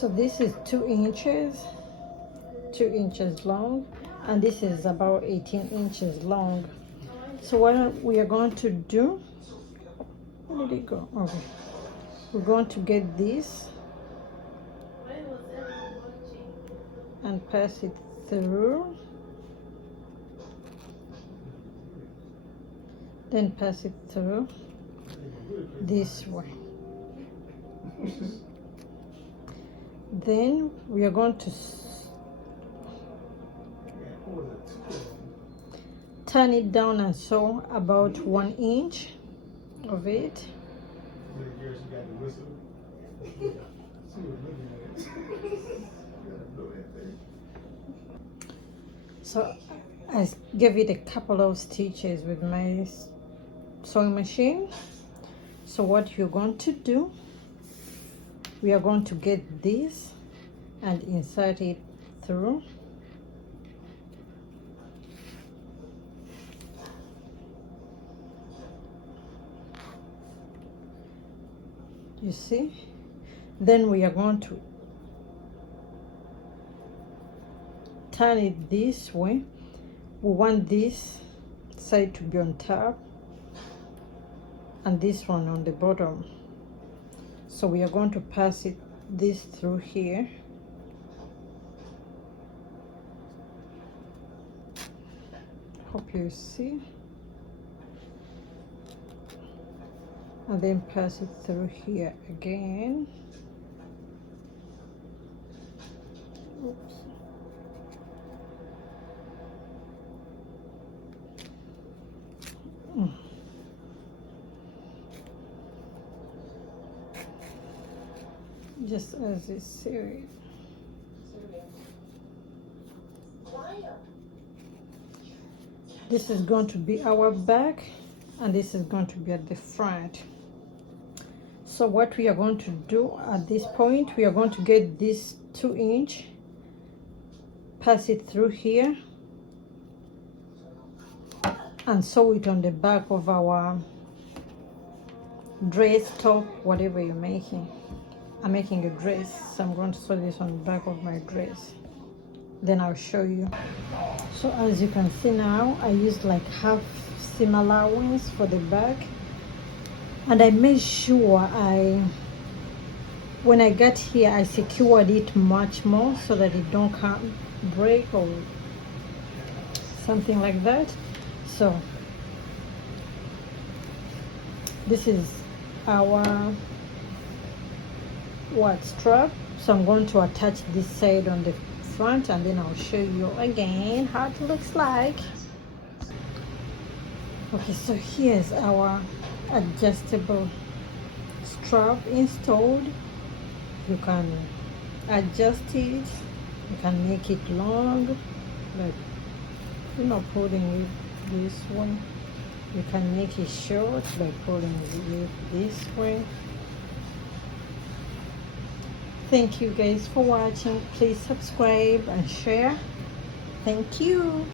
So this is 2 inches long, and this is about 18 inches long. So what we are going to do, where did it go? Okay, we're going to get this and pass it through, then pass it through this way. Then we are going to turn it down and sew about 1 inch of it. So I gave it a couple of stitches with my sewing machine. So what you're going to do, we are going to get this and insert it through. You see? Then we are going to turn it this way. We want this side to be on top and this one on the bottom. So we are going to pass this through here. Hope you see. And then pass it through here again. Oops. Just as it's sewn. This is going to be our back, and this is going to be at the front. So what we are going to do at this point, we are going to get this 2 inch, pass it through here, and sew it on the back of our dress, top, whatever you're making. I'm making a dress, so I'm going to sew this on the back of my dress. Then I'll show you. So as you can see now, I used like half seam allowance for the back, and I made sure when I got here, I secured it much more so that it don't break or something like that. So this is our strap. So I'm going to attach this side on the front, and then I'll show you again how it looks like. Okay, so here's our adjustable strap installed. You can adjust it, you can make it long, like pulling it this way. You can make it short by pulling it this way. Thank you guys for watching. Please subscribe and share. Thank you.